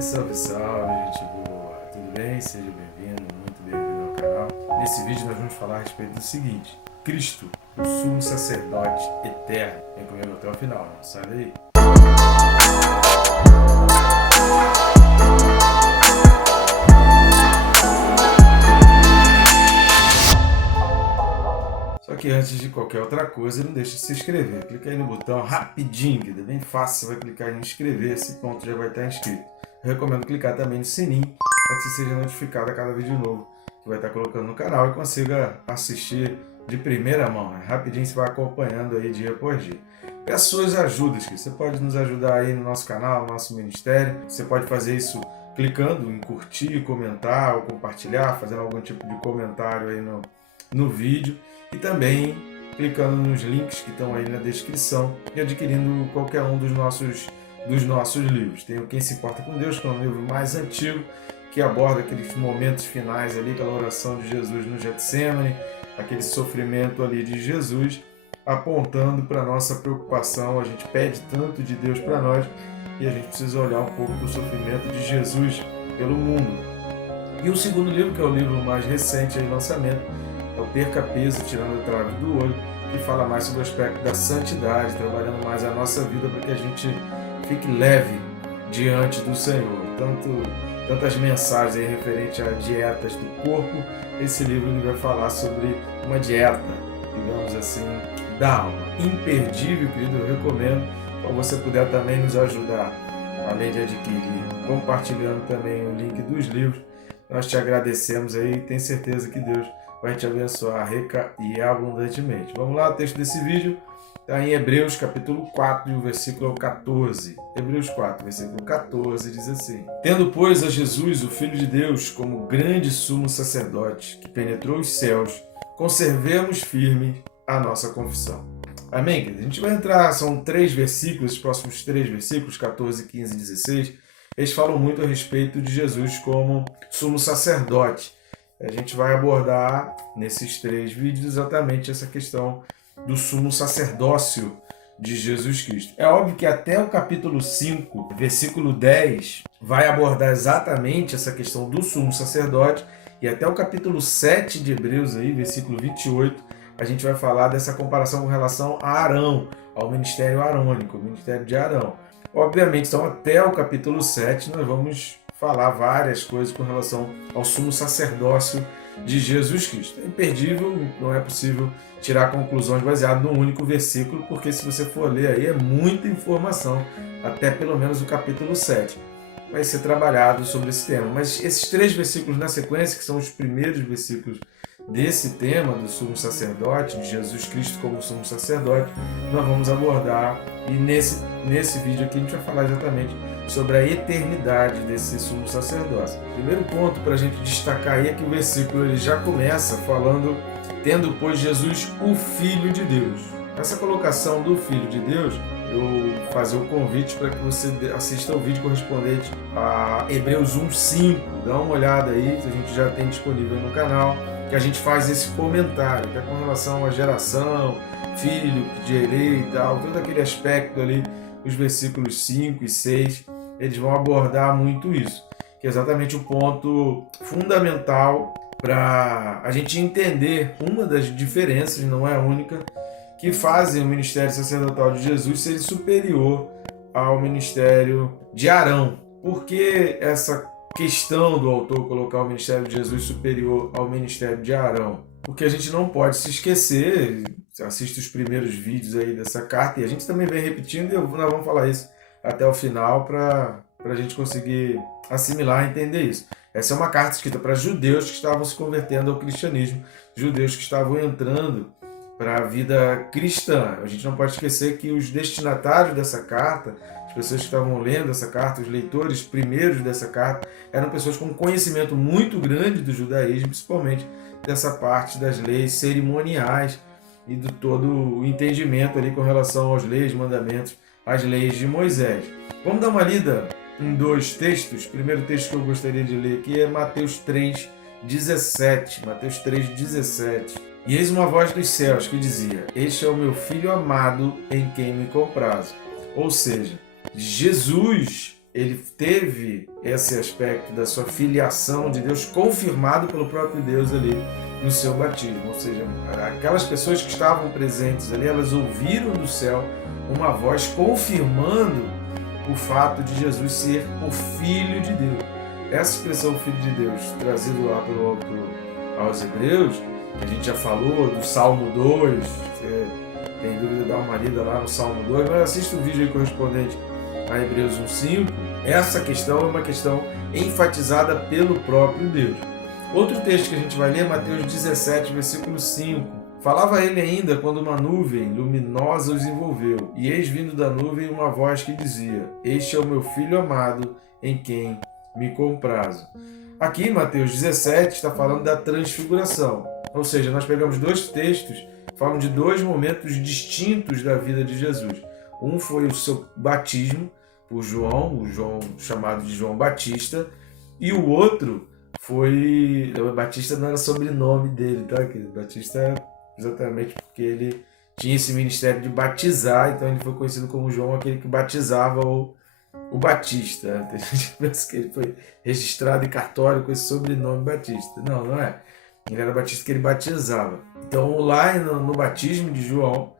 Salve, salve, gente boa! Tudo bem? Seja bem-vindo, muito bem-vindo ao canal. Nesse vídeo nós vamos falar a respeito do seguinte: Cristo, o sumo sacerdote eterno. Vem comigo até o final, não sai daí. Só que antes de qualquer outra coisa, não deixe de se inscrever. Clica aí no botão rapidinho, que é bem fácil, você vai clicar em inscrever-se, pronto, já vai estar inscrito. Eu recomendo clicar também no sininho, para que você seja notificado a cada vídeo novo que vai estar colocando no canal e consiga assistir de primeira mão, né? Rapidinho você vai acompanhando aí dia após dia. Peço suas ajudas, que você pode nos ajudar aí no nosso canal, no nosso ministério. Você pode fazer isso clicando em curtir, comentar ou compartilhar, fazendo algum tipo de comentário aí no vídeo e também clicando nos links que estão aí na descrição e adquirindo qualquer um dos nossos livros. Tem o Quem Se Importa com Deus, que é um livro mais antigo, que aborda aqueles momentos finais ali, aquela oração de Jesus no Getsemane, aquele sofrimento ali de Jesus, apontando para a nossa preocupação. A gente pede tanto de Deus para nós e a gente precisa olhar um pouco do sofrimento de Jesus pelo mundo. E o segundo livro, que é o livro mais recente em lançamento, é o Perca Peso, Tirando a Trave do Olho, que fala mais sobre o aspecto da santidade, trabalhando mais a nossa vida para que a gente fique leve diante do Senhor. Tantas mensagens aí referentes a dietas do corpo, esse livro ele vai falar sobre uma dieta, digamos assim, da alma. Imperdível, querido, eu recomendo. Se você puder também nos ajudar, além de adquirir, compartilhando também o link dos livros, nós te agradecemos aí e tenho certeza que Deus vai te abençoar rica e abundantemente. Vamos lá, o texto desse vídeo está em Hebreus capítulo 4, e o versículo 14. Hebreus 4, versículo 14 diz assim: Tendo, pois, a Jesus, o Filho de Deus, como grande sumo sacerdote, que penetrou os céus, conservemos firme a nossa confissão. Amém, querido? A gente vai entrar, são 3 versículos, os próximos 3 versículos, 14, 15 e 16, eles falam muito a respeito de Jesus como sumo sacerdote. A gente vai abordar nesses 3 vídeos exatamente essa questão do sumo sacerdócio de Jesus Cristo. É óbvio que até o capítulo 5, versículo 10, vai abordar exatamente essa questão do sumo sacerdote, e até o capítulo 7 de Hebreus, aí, versículo 28, a gente vai falar dessa comparação com relação a Arão, ao ministério arônico, o ministério de Arão. Obviamente, então, até o capítulo 7, nós vamos falar várias coisas com relação ao sumo sacerdócio de Jesus Cristo. É imperdível, não é possível tirar conclusões baseadas num único versículo, porque se você for ler aí é muita informação, até pelo menos o capítulo 7. Vai ser trabalhado sobre esse tema. Mas esses 3 versículos na sequência, que são os primeiros versículos desse tema do sumo sacerdote, de Jesus Cristo como sumo sacerdote, nós vamos abordar, e nesse vídeo aqui a gente vai falar exatamente sobre a eternidade desse sumo sacerdócio. O primeiro ponto para a gente destacar aí é que o versículo ele já começa falando: tendo, pois, Jesus, o Filho de Deus. Essa colocação do Filho de Deus, eu fazer o convite para que você assista ao vídeo correspondente a Hebreus 1:5. Dá uma olhada aí, que a gente já tem disponível no canal, que a gente faz esse comentário, que é com relação à geração, filho, de herê e tal, todo aquele aspecto ali, os versículos 5 e 6, eles vão abordar muito isso, que é exatamente o ponto fundamental para a gente entender uma das diferenças, não é a única, que fazem o ministério sacerdotal de Jesus ser superior ao ministério de Arão. Por que essa questão do autor colocar o ministério de Jesus superior ao ministério de Arão? Porque a gente não pode se esquecer, assiste os primeiros vídeos aí dessa carta, e a gente também vem repetindo, e nós vamos falar isso até o final para a gente conseguir assimilar e entender isso. Essa é uma carta escrita para judeus que estavam se convertendo ao cristianismo, judeus que estavam entrando para a vida cristã. A gente não pode esquecer que os destinatários dessa carta, as pessoas que estavam lendo essa carta, os leitores primeiros dessa carta, eram pessoas com conhecimento muito grande do judaísmo, principalmente dessa parte das leis cerimoniais e do todo o entendimento ali com relação às leis, mandamentos, às leis de Moisés. Vamos dar uma lida em 2 textos. O primeiro texto que eu gostaria de ler aqui é Mateus 3:17. Mateus 3:17. E eis uma voz dos céus que dizia: Este é o meu Filho amado, em quem me comprazo. Ou seja, Jesus ele teve esse aspecto da sua filiação de Deus confirmado pelo próprio Deus ali no seu batismo. Ou seja, aquelas pessoas que estavam presentes ali, elas ouviram do céu uma voz confirmando o fato de Jesus ser o Filho de Deus. Essa expressão Filho de Deus, trazido lá pelo autor aos Hebreus, a gente já falou do Salmo 2, você tem dúvida, dá uma lida lá no Salmo 2, mas assista o vídeo aí correspondente a Hebreus 1:5. Essa questão é uma questão enfatizada pelo próprio Deus. Outro texto que a gente vai ler é Mateus 17, versículo 5. Falava ele ainda quando uma nuvem luminosa os envolveu, e eis vindo da nuvem uma voz que dizia: Este é o meu Filho amado, em quem me comprazo. Aqui em Mateus 17 está falando da transfiguração. Ou seja, nós pegamos dois textos que falam de dois momentos distintos da vida de Jesus. Um foi o seu batismo por João, o João chamado de João Batista, e o outro foi... Batista não era sobrenome dele, tá, querido? Batista é exatamente porque ele tinha esse ministério de batizar, então ele foi conhecido como João, aquele que batizava o Batista. Tem gente que pensa que ele foi registrado em cartório com esse sobrenome Batista. Não, não é. Ele era batista que ele batizava. Então lá no batismo de João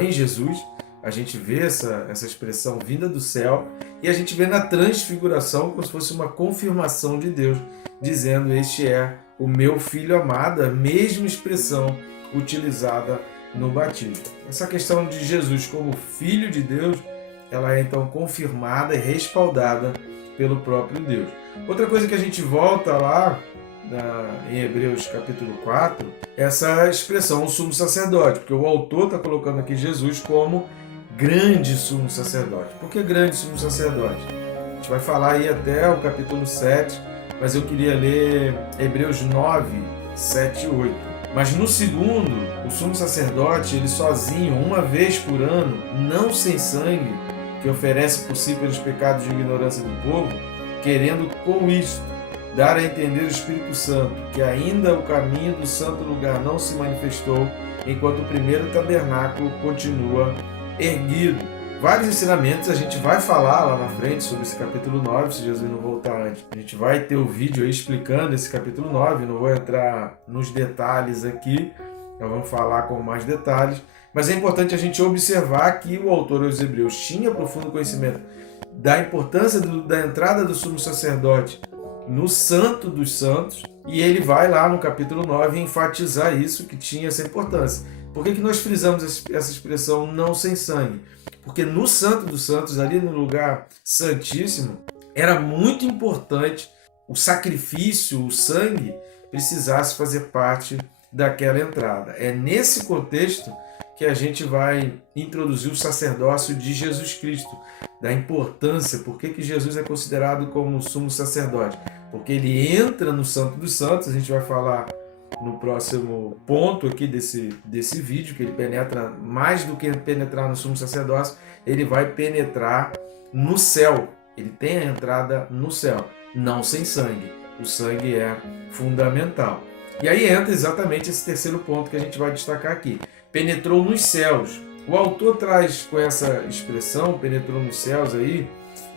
em Jesus, a gente vê essa expressão vinda do céu, e a gente vê na transfiguração como se fosse uma confirmação de Deus, dizendo: Este é o meu Filho amado, a mesma expressão utilizada no batismo. Essa questão de Jesus como Filho de Deus, ela é então confirmada e respaldada pelo próprio Deus. Outra coisa que a gente volta lá em Hebreus capítulo 4, essa expressão, o sumo sacerdote, porque o autor está colocando aqui Jesus como grande sumo sacerdote. Por que grande sumo sacerdote? A gente vai falar aí até o capítulo 7, mas eu queria ler Hebreus 9, 7 e 8. Mas no segundo, o sumo sacerdote, ele sozinho, uma vez por ano, não sem sangue, que oferece por si pelos pecados de ignorância do povo, querendo com isto dar a entender o Espírito Santo que ainda o caminho do santo lugar não se manifestou, enquanto o primeiro tabernáculo continua erguido. Vários ensinamentos a gente vai falar lá na frente sobre esse capítulo 9, se Jesus não voltar antes. A gente vai ter o vídeo aí explicando esse capítulo 9, não vou entrar nos detalhes aqui, nós vamos falar com mais detalhes, mas é importante a gente observar que o autor aos Hebreus tinha profundo conhecimento da importância da entrada do sumo sacerdote no Santo dos Santos, e ele vai lá no capítulo 9 enfatizar isso, que tinha essa importância. Por que nós frisamos essa expressão não sem sangue? Porque no Santo dos Santos, ali no lugar santíssimo, era muito importante o sacrifício, o sangue, precisasse fazer parte daquela entrada. É nesse contexto que a gente vai introduzir o sacerdócio de Jesus Cristo, da importância, por que Jesus é considerado como sumo sacerdote? Porque ele entra no Santo dos Santos, a gente vai falar no próximo ponto aqui desse vídeo, que ele penetra mais do que penetrar no sumo sacerdócio, ele vai penetrar no céu, ele tem a entrada no céu, não sem sangue. O sangue é fundamental. E aí entra exatamente esse terceiro ponto que a gente vai destacar aqui. Penetrou nos céus. O autor traz com essa expressão, penetrou nos céus aí,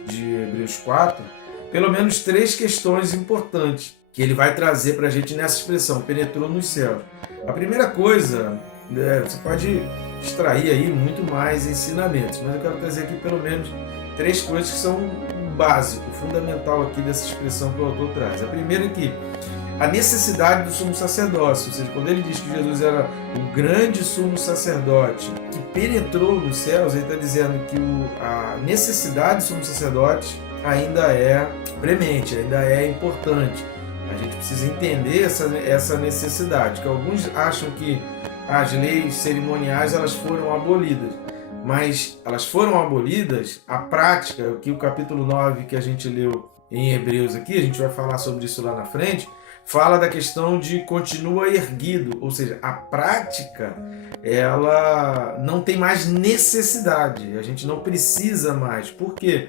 de Hebreus 4, pelo menos três questões importantes que ele vai trazer para a gente nessa expressão, penetrou nos céus. A primeira coisa, você pode extrair aí muito mais ensinamentos, mas eu quero trazer aqui pelo menos três coisas que são básico, fundamental aqui dessa expressão que o autor traz. A primeira é que a necessidade do sumo sacerdócio, ou seja, quando ele diz que Jesus era o grande sumo sacerdote que penetrou nos céus, ele está dizendo que a necessidade do sumo sacerdote ainda é premente, ainda é importante. A gente precisa entender essa necessidade, que alguns acham que as leis cerimoniais elas foram abolidas, mas elas foram abolidas, a prática, que o capítulo 9 que a gente leu em Hebreus aqui, a gente vai falar sobre isso lá na frente, fala da questão de continua erguido, ou seja, a prática ela não tem mais necessidade, a gente não precisa mais. Por quê?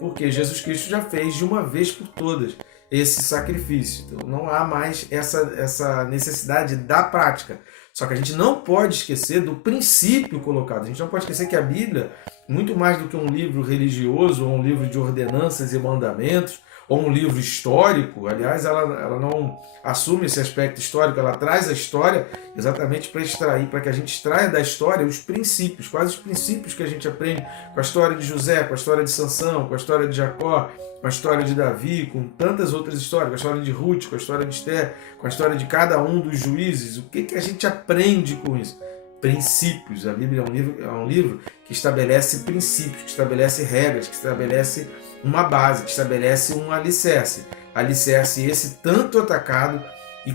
Porque Jesus Cristo já fez de uma vez por todas esse sacrifício, então não há mais essa necessidade da prática. Só que a gente não pode esquecer do princípio colocado, a gente não pode esquecer que a Bíblia muito mais do que um livro religioso, ou um livro de ordenanças e mandamentos, ou um livro histórico. Aliás, ela não assume esse aspecto histórico, ela traz a história exatamente para extrair, para que a gente extraia da história os princípios, quais os princípios que a gente aprende com a história de José, com a história de Sansão, com a história de Jacó, com a história de Davi, com tantas outras histórias, com a história de Ruth, com a história de Esther, com a história de cada um dos juízes. O que a gente aprende com isso? Princípios. A Bíblia é um livro que estabelece princípios, que estabelece regras, que estabelece uma base, que estabelece um alicerce. Alicerce esse tanto atacado e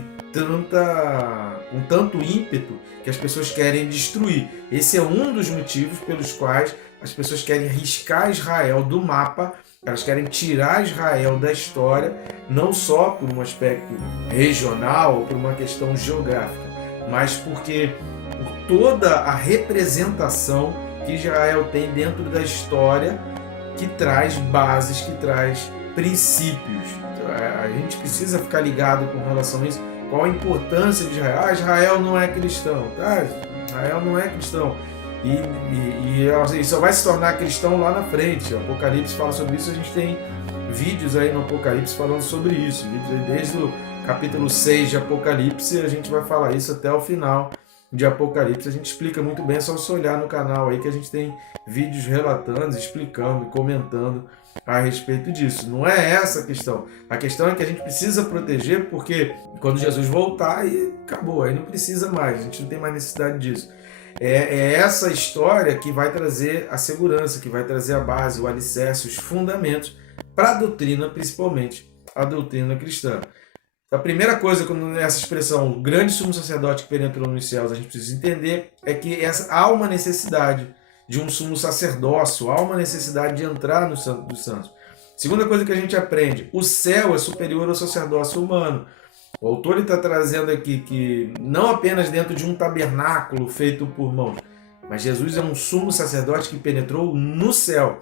com tanto ímpeto que as pessoas querem destruir. Esse é um dos motivos pelos quais as pessoas querem riscar Israel do mapa, elas querem tirar Israel da história, não só por um aspecto regional ou por uma questão geográfica, mas porque por toda a representação que Israel tem dentro da história, que traz bases, que traz princípios. A gente precisa ficar ligado com relação a isso. Qual a importância de Israel? Israel não é cristão, tá? Israel não é cristão. E só vai se tornar cristão lá na frente. O Apocalipse fala sobre isso, a gente tem vídeos aí no Apocalipse falando sobre isso. Desde o capítulo 6 de Apocalipse, a gente vai falar isso até o final de Apocalipse. A gente explica muito bem, é só você olhar no canal aí que a gente tem vídeos relatando, explicando e comentando a respeito disso. Não é essa a questão. A questão é que a gente precisa proteger, porque quando Jesus voltar, aí acabou, aí não precisa mais, a gente não tem mais necessidade disso. É essa história que vai trazer a segurança, que vai trazer a base, o alicerce, os fundamentos para a doutrina, principalmente a doutrina cristã. A primeira coisa, quando essa expressão, o grande sumo sacerdote que penetrou nos céus, a gente precisa entender é que há uma necessidade de um sumo sacerdócio, há uma necessidade de entrar no Santo dos Santos. Segunda coisa que a gente aprende, o céu é superior ao sacerdócio humano. O autor está trazendo aqui que não apenas dentro de um tabernáculo feito por mãos, mas Jesus é um sumo sacerdote que penetrou no céu.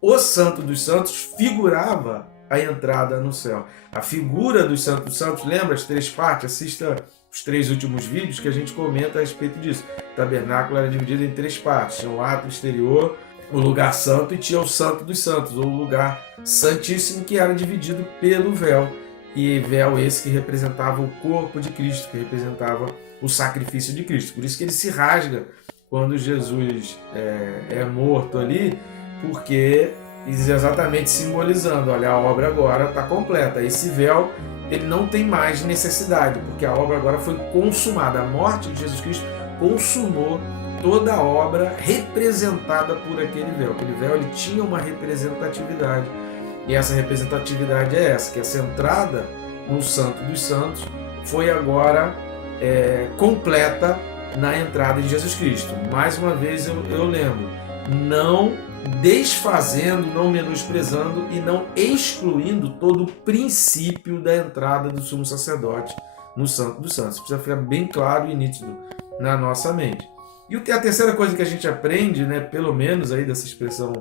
O Santo dos Santos figurava a entrada no céu. A figura do Santo dos Santos, lembra as 3 partes? Assista os 3 últimos vídeos que a gente comenta a respeito disso. O tabernáculo era dividido em 3 partes. Tinha o ato exterior, o lugar santo e tinha o Santo dos Santos, ou o lugar santíssimo, que era dividido pelo véu. E véu esse que representava o corpo de Cristo, que representava o sacrifício de Cristo. Por isso que ele se rasga quando Jesus é morto ali, porque exatamente simbolizando, olha, a obra agora está completa. Esse véu, ele não tem mais necessidade, porque a obra agora foi consumada. A morte de Jesus Cristo consumou toda a obra representada por aquele véu. Aquele véu, ele tinha uma representatividade. E essa representatividade é essa, que essa entrada no Santo dos Santos foi agora completa na entrada de Jesus Cristo. Mais uma vez eu lembro, não desfazendo, não menosprezando e não excluindo todo o princípio da entrada do sumo sacerdote no Santo dos Santos. Precisa ficar bem claro e nítido na nossa mente. E a terceira coisa que a gente aprende, né, pelo menos aí dessa expressão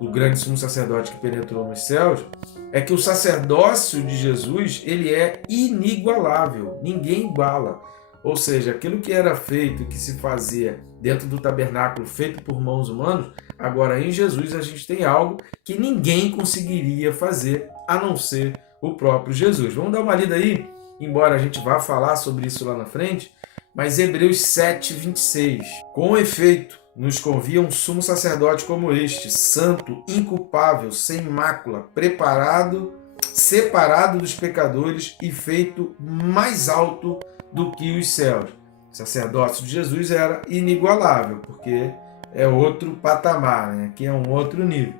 do grande sumo sacerdote que penetrou nos céus, é que o sacerdócio de Jesus, ele é inigualável, ninguém iguala. Ou seja, aquilo que era feito, que se fazia dentro do tabernáculo feito por mãos humanas, agora em Jesus a gente tem algo que ninguém conseguiria fazer, a não ser o próprio Jesus. Vamos dar uma lida aí, embora a gente vá falar sobre isso lá na frente, mas Hebreus 7:26. Com efeito, nos convia um sumo sacerdote como este, santo, inculpável, sem mácula, preparado, separado dos pecadores e feito mais alto do que os céus. O sacerdócio de Jesus era inigualável, porque é outro patamar, né? Aqui é um outro nível.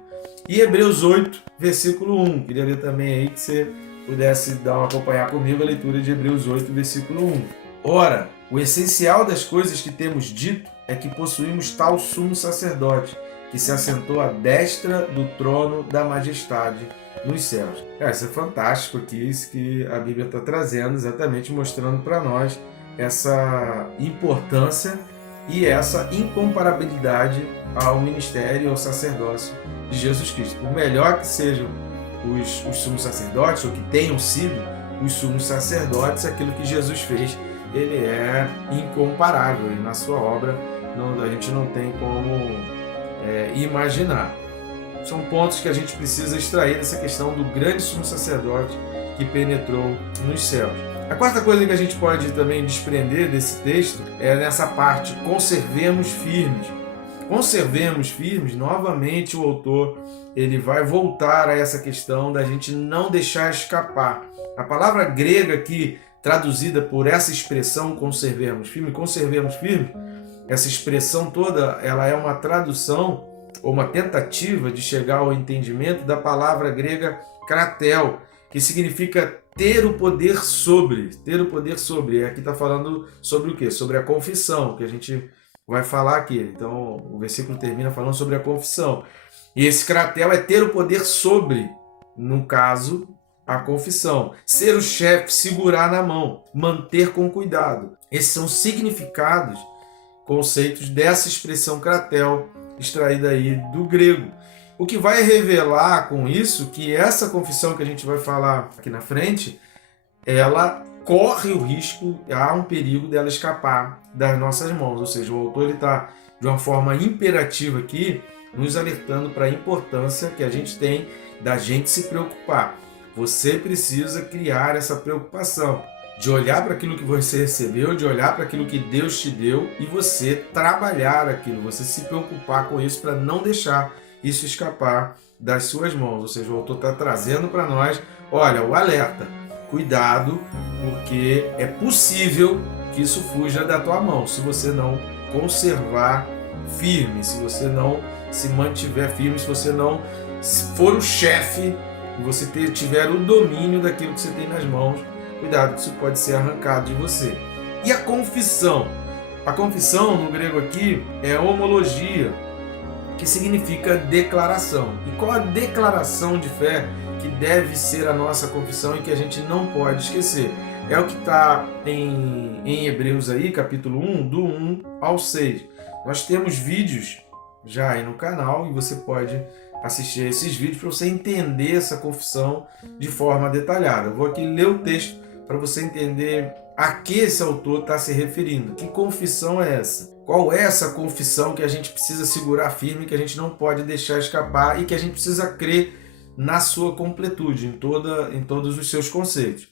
E Hebreus 8, versículo 1. Queria ler também aí que você pudesse acompanhar comigo a leitura de Hebreus 8, versículo 1. Ora, o essencial das coisas que temos dito é que possuímos tal sumo sacerdote, que se assentou à destra do trono da majestade nos céus. Isso é fantástico aqui, isso que a Bíblia está trazendo, exatamente mostrando para nós essa importância e essa incomparabilidade ao ministério e ao sacerdócio de Jesus Cristo. Por melhor que sejam os sumos sacerdotes, ou que tenham sido os sumos sacerdotes, aquilo que Jesus fez, ele é incomparável, e na sua obra a gente não tem como imaginar. São pontos que a gente precisa extrair dessa questão do grande sumo sacerdote que penetrou nos céus. A quarta coisa que a gente pode também desprender desse texto é nessa parte, conservemos firmes. Conservemos firmes, novamente o autor ele vai voltar a essa questão da gente não deixar escapar. A palavra grega aqui, traduzida por essa expressão conservemos firmes, essa expressão toda, ela é uma tradução ou uma tentativa de chegar ao entendimento da palavra grega kratel, que significa ter o poder sobre. Ter o poder sobre. E aqui está falando sobre o quê? Sobre a confissão, que a gente vai falar aqui. Então, o versículo termina falando sobre a confissão. E esse kratel é ter o poder sobre, no caso, a confissão. Ser o chefe, segurar na mão, manter com cuidado. Esses são significados, conceitos dessa expressão kratel, extraída aí do grego. O que vai revelar com isso que essa confissão que a gente vai falar aqui na frente, ela corre o risco, há um perigo dela escapar das nossas mãos. Ou seja, o autor está, de uma forma imperativa aqui, nos alertando para a importância que a gente tem da gente se preocupar. Você precisa criar essa preocupação, de olhar para aquilo que você recebeu, de olhar para aquilo que Deus te deu e você trabalhar aquilo, você se preocupar com isso para não deixar isso escapar das suas mãos. Ou seja, o autor está trazendo para nós, olha, o alerta, cuidado, porque é possível que isso fuja da tua mão, se você não conservar firme, se você não se mantiver firme, se você não for o chefe, e você tiver o domínio daquilo que você tem nas mãos, cuidado, que isso pode ser arrancado de você. E a confissão? A confissão, no grego aqui, é homologia, que significa declaração. E qual a declaração de fé que deve ser a nossa confissão e que a gente não pode esquecer? É o que está em Hebreus aí, capítulo 1, do 1 ao 6. Nós temos vídeos já aí no canal e você pode assistir a esses vídeos para você entender essa confissão de forma detalhada. Eu vou aqui ler o texto para você entender a que esse autor está se referindo. Que confissão é essa? Qual é essa confissão que a gente precisa segurar firme, que a gente não pode deixar escapar e que a gente precisa crer na sua completude, em todos os seus conceitos?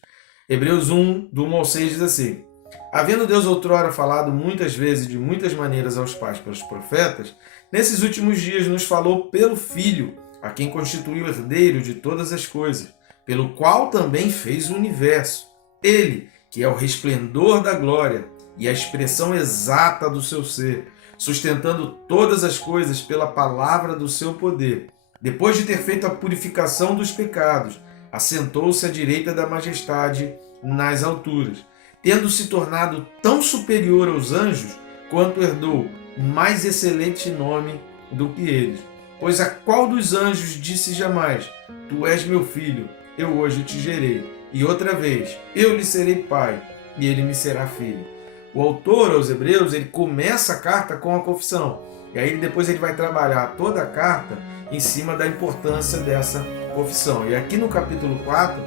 Hebreus 1, do 1 ao 6 diz assim: havendo Deus outrora falado muitas vezes de muitas maneiras aos pais pelos profetas, nesses últimos dias nos falou pelo Filho, a quem constituiu herdeiro de todas as coisas, pelo qual também fez o universo. Ele, que é o resplendor da glória e a expressão exata do seu ser, sustentando todas as coisas pela palavra do seu poder. Depois de ter feito a purificação dos pecados, assentou-se à direita da majestade nas alturas, tendo se tornado tão superior aos anjos, quanto herdou mais excelente nome do que eles. Pois a qual dos anjos disse jamais: tu és meu filho, eu hoje te gerei, e outra vez, eu lhe serei pai, e ele me será filho. O autor aos Hebreus, ele começa a carta com a confissão, e aí depois ele vai trabalhar toda a carta em cima da importância dessa confissão. E aqui no capítulo 4,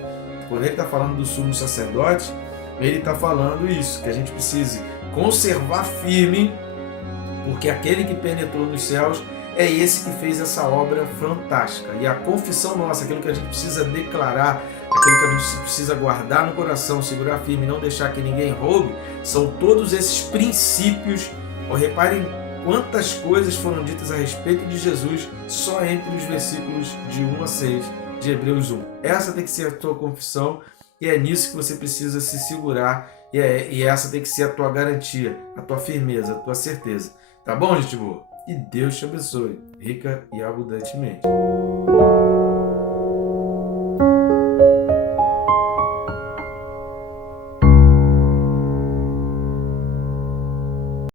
quando ele está falando do sumo sacerdote, ele está falando isso, que a gente precise conservar firme, porque aquele que penetrou nos céus é esse que fez essa obra fantástica. E a confissão nossa, aquilo que a gente precisa declarar, aquilo que a gente precisa guardar no coração, segurar firme e não deixar que ninguém roube, são todos esses princípios. Reparem quantas coisas foram ditas a respeito de Jesus só entre os versículos de 1 a 6 de Hebreus 1. Essa tem que ser a tua confissão e é nisso que você precisa se segurar e essa tem que ser a tua garantia, a tua firmeza, a tua certeza. Tá bom, gente boa? E Deus te abençoe, rica e abundantemente.